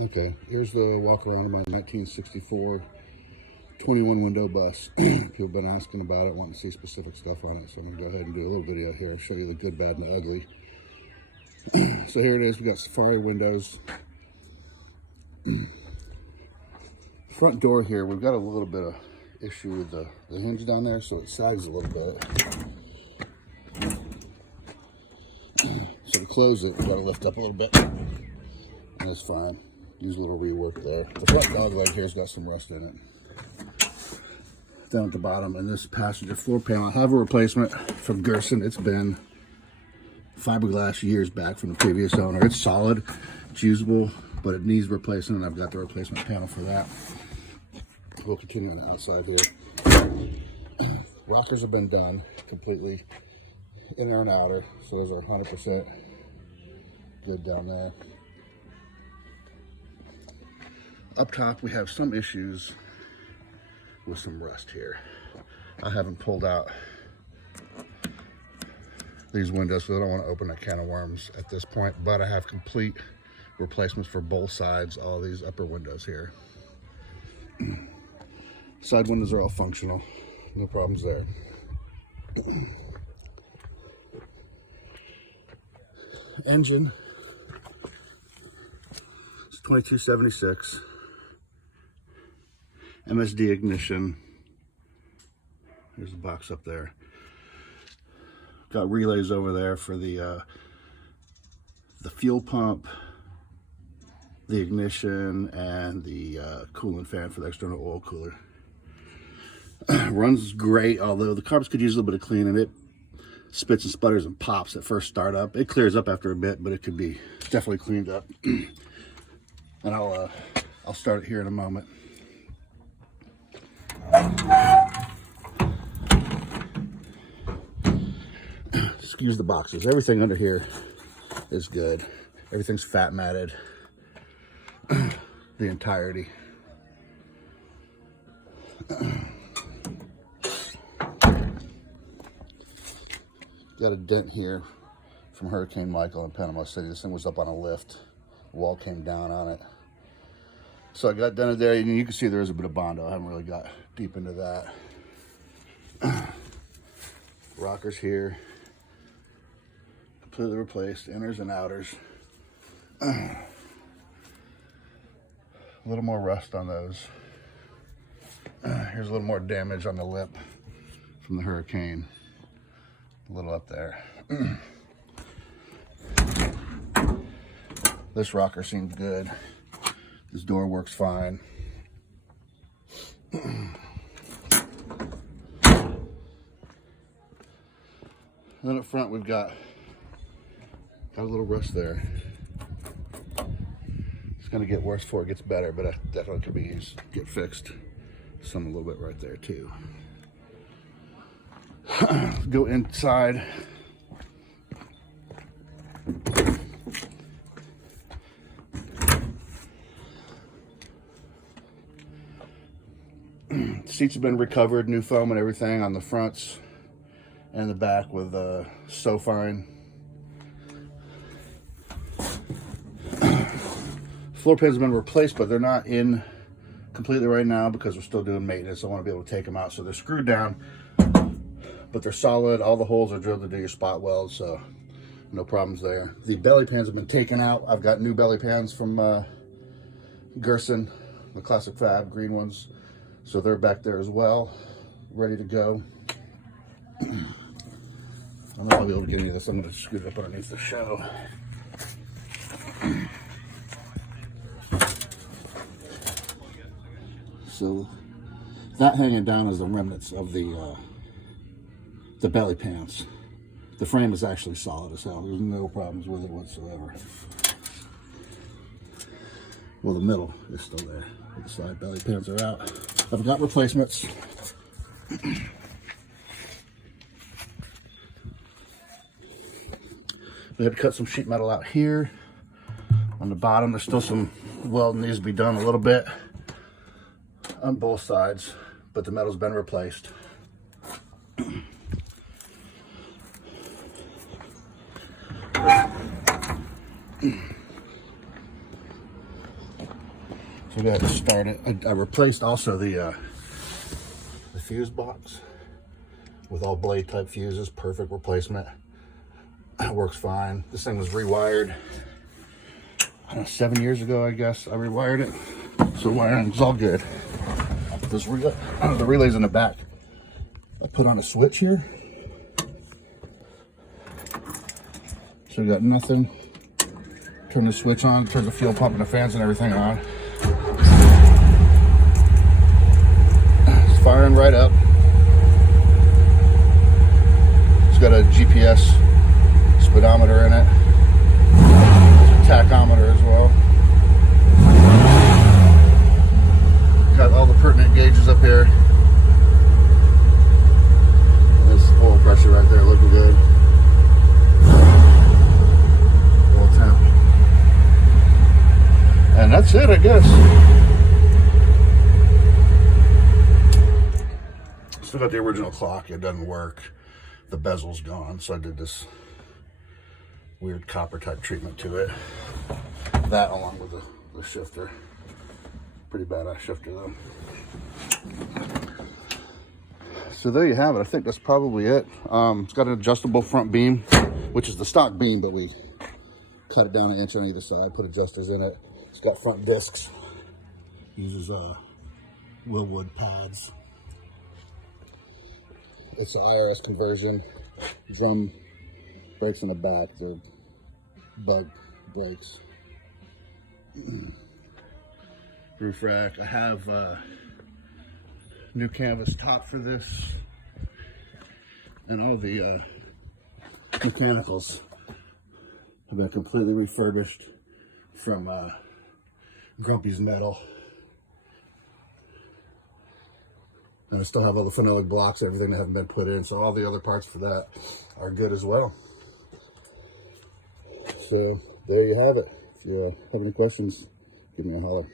Okay, here's the walk around of my 1964 21 window bus. People have been asking about it, wanting to see specific stuff on it, so I'm going to go ahead and do a little video here, show you the good, bad, and the ugly. So here it is. We got Safari windows. Front door here, we've got a little bit of issue with the hinge down there, so it sags a little bit. So to close it, we've got to lift up a little bit, and it's fine. Use a little rework there. The front dog leg here's got some rust in it. Down at the bottom, and this passenger floor panel, I have a replacement from Gerson. It's been fiberglass years back from the previous owner. It's solid, it's usable, but it needs replacing, and I've got the replacement panel for that. We'll continue on the outside here. Rockers have been done completely, inner and outer, so those are 100% good down there. Up top, we have some issues with some rust here. I haven't pulled out these windows, so I don't want to open a can of worms at this point, but I have complete replacements for both sides, all these upper windows here. Side windows are all functional, no problems there. Engine, it's 2276. MSD ignition. There's the box up there. Got relays over there for the fuel pump, the ignition, and the coolant fan for the external oil cooler. Runs great, although the carbs could use a little bit of cleaning. It spits and sputters and pops at first startup. It clears up after a bit, but it could be definitely cleaned up. And I'll start it here in a moment. Excuse the boxes. Everything under here is good. Everything's fat matted. The entirety. Got a dent here from Hurricane Michael in Panama City. This thing was up on a lift. The wall came down on it. So I got dented there, and you can see there is a bit of Bondo. I haven't really got deep into that. Rockers here, completely replaced, inners and outers. A little more rust on those. Here's a little more damage on the lip from the hurricane. A little up there. This rocker seems good. This door works fine. Then up front we've got a little rust there. It's gonna get worse before it gets better, but I definitely could be used, get fixed. Some a little bit right there too. Go inside. Seats have been recovered, new foam and everything on the fronts and the back with SoFine. Floor pans have been replaced, but they're not in completely right now because we're still doing maintenance. I want to be able to take them out, so they're screwed down, but they're solid. All the holes are drilled to do your spot weld, so no problems there. The belly pans have been taken out. I've got new belly pans from Gerson, the Classic Fab green ones. So they're back there as well, ready to go. I don't know if I'll be able to get any of this. I'm going to scoot it up underneath the show. So that hanging down is the remnants of the belly pans. The frame is actually solid as hell. There's no problems with it whatsoever. Well, the middle is still there. The side belly pans are out. I've got replacements. We had to cut some sheet metal out here. On the bottom, there's still some welding needs to be done a little bit on both sides, but the metal's been replaced. So we got to start it. I replaced also the fuse box with all blade type fuses. Perfect replacement. It works fine. This thing was rewired, I don't know, 7 years ago, I guess. I rewired it. So wiring's all good. This the relay's in the back. I put on a switch here. So we got nothing. Turn the switch on, turn the fuel pump and the fans and everything on. It's firing right up. It's got a GPS speedometer in it. There's a tachometer as well. Got all the pertinent gauges up here. There's oil pressure right there, looking good. Oil temp. And that's it, I guess. Still got the original clock. It doesn't work. The bezel's gone, so I did this weird copper type treatment to it. That along with the shifter. Pretty badass shifter though. So there you have it. I think that's probably it. It's got an adjustable front beam, which is the stock beam, but we cut it down an inch on either side, put adjusters in it. It's got front discs. Uses Willwood pads. It's an IRS conversion. Drum brakes in the back. They're bug brakes. Roof rack. I have new canvas top for this, and all the mechanicals have been completely refurbished from Grumpy's Metal. And I still have all the phenolic blocks, everything that haven't been put in, so all the other parts for that are good as well. So there you have it. If you have any questions, give me a holler.